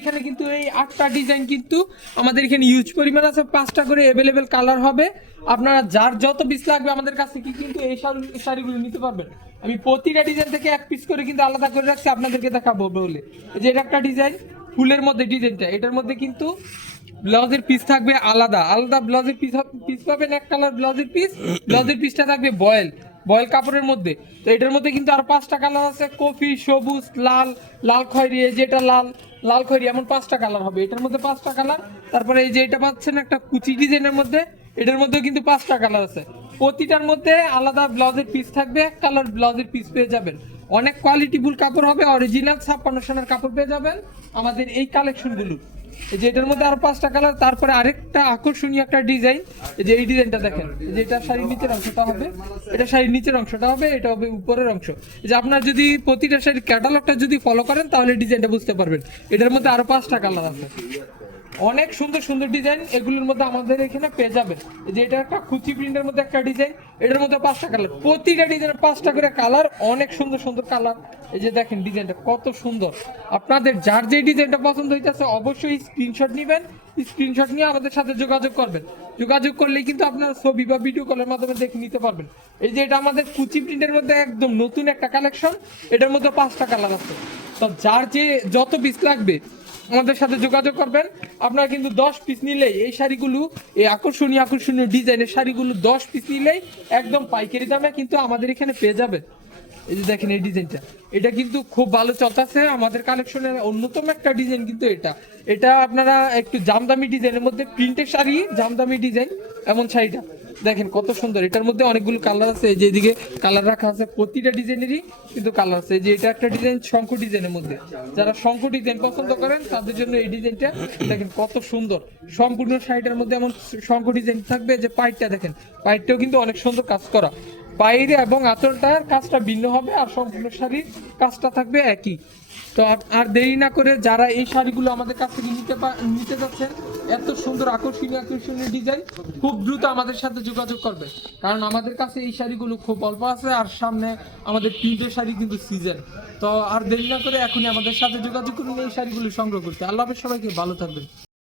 এখানে কিন্তু এই 8টা ডিজাইন কিন্তু আমাদের এখানে ইউজ পরিমাণ আছে, 5টা করে अवेलेबल কালার হবে। আপনারা যার যত পিস লাগবে আমাদের কাছ থেকে কিন্তু এই শাড়িগুলো নিতে পারবেন। আমি প্রতিটা ডিজাইন থেকে এক পিস করে কিন্তু আলাদা করে রাখছি, আপনাদেরকে দেখাবো বলে। এই যে এটা একটা ডিজাইন ফুলের মধ্যে, ডিজাইনটা এটার মধ্যে কিন্তু ব্লাউজের পিস থাকবে আলাদা আলাদা, ব্লাউজের পিস পাবেন এক কালার ব্লাউজের পিসটা থাকবে বয়েল কাপড়ের মধ্যে। তো এটার মধ্যে কিন্তু আর 5টা কালার আছে, কফি, সবুজ, লাল, লাল খয়েরি, যেটা লাল খয়েরি, এমন 5টা কালার হবে এটার মধ্যে, 5টা কালার। তারপরে এই যে এটা পাচ্ছেন একটা কুচি ডিজাইনের মধ্যে, এটার মধ্যে কিন্তু 5টা কালার আছে। প্রতিটার মধ্যে আলাদা ব্লাউজের পিস থাকবে, এক কালার ব্লাউজের পিস পেয়ে যাবেন। অনেক কোয়ালিটিফুল কাপড় হবে, অরিজিনাল 56 সেনের কাপড় পেয়ে যাবেন আমাদের এই কালেকশনগুলো। এই যে এটার মধ্যে আরো 5টা কালার। তারপরে আরেকটা আকর্ষণীয় একটা ডিজাইন, এই যে এই ডিজাইনটা দেখেন, এই যে এটা শাড়ির নিচের অংশটা হবে, এটা শাড়ির নিচের অংশটা হবে, এটা হবে উপরের অংশ। এই যে আপনার যদি প্রতিটা শাড়ির ক্যাটালগটা যদি ফলো করেন তাহলে ডিজাইনটা বুঝতে পারবেন। এটার মধ্যে আরো 5টা কালার আছে, অনেক সুন্দর সুন্দর ডিজাইন এগুলোর মধ্যে আমাদের এখানে পেয়ে যাবেন। যে এটা একটা কুচি প্রিন্টের মধ্যে একটা ডিজাইন, এটার মধ্যে 5টা কালার, প্রতিটা ডিজাইনের 5টা করে কালার, অনেক সুন্দর সুন্দর কালার। এই যে দেখেন ডিজাইনটা কত সুন্দর। আপনাদের যার যে ডিজাইনটা পছন্দ হইতেছে অবশ্যই স্ক্রিনশট নেবেন, স্ক্রিনশট নিয়ে আমাদের সাথে যোগাযোগ করবেন। যোগাযোগ করলে কিন্তু আপনারা ছবি বা ভিডিও কলের মাধ্যমে দেখে নিতে পারবেন। এই যে এটা আমাদের কুচি প্রিন্টের মধ্যে একদম নতুন একটা কালেকশন, এটার মধ্যে 5টা কালার আছে। তো যার যে যত পিস লাগবে আমাদের সাথে যোগাযোগ করবেন। আপনারা কিন্তু 10 পিস নিলেই এই শাড়িগুলো, এই আকর্ষণীয় ডিজাইনের শাড়িগুলো 10 পিস নিলেই একদম পাইকারি দামে কিন্তু আমাদের এখানে পেয়ে যাবেন। এই যে দেখেন এই ডিজাইনটা, এটা কিন্তু খুব ভালো চলতেছে আমাদের কালেকশনের অন্যতম একটা ডিজাইন। কিন্তু এটা আপনারা একটু জামদামি ডিজাইনের মধ্যে, প্রিন্টের শাড়ি জামদামি ডিজাইন, এমন শাড়িটা দেখেন কত সুন্দর। এটার মধ্যে অনেকগুলো কালার আছে, এই যে এদিকে কালার রাখা আছে, প্রতিটা ডিজাইনেরই কিন্তু কালার আছে। এই যে এটা একটা ডিজাইন শঙ্খ ডিজাইনের মধ্যে, যারা শঙ্খ ডিজাইন পছন্দ করেন তাদের জন্য এই ডিজাইনটা দেখেন কত সুন্দর। সম্পূর্ণ শাড়িটার মধ্যে এমন শঙ্খ ডিজাইন থাকবে। যে পাইটটা দেখেন, পাইটটাও কিন্তু অনেক সুন্দর কাজ করা, বাইরে এবং আঁচলটার কাজটা ভিন্ন হবে, আর সম্পূর্ণ শাড়ির কাজটা থাকবে একই। তো আর দেরি না করে যারা এই শাড়িগুলো আমাদের কাছ থেকে নিতে যাচ্ছেন, এত সুন্দর আকর্ষণীয় ডিজাইন, খুব দ্রুত আমাদের সাথে যোগাযোগ করবে, কারণ আমাদের কাছে এই শাড়িগুলো খুব অল্প আছে, আর সামনে আমাদের প্রিন্টের শাড়ি কিন্তু সিজন। তো আর দেরি না করে এখনই আমাদের সাথে যোগাযোগ করুন এই শাড়িগুলো সংগ্রহ করতে। আল্লাহ হাফেজ, সবাইকে ভালো থাকবেন।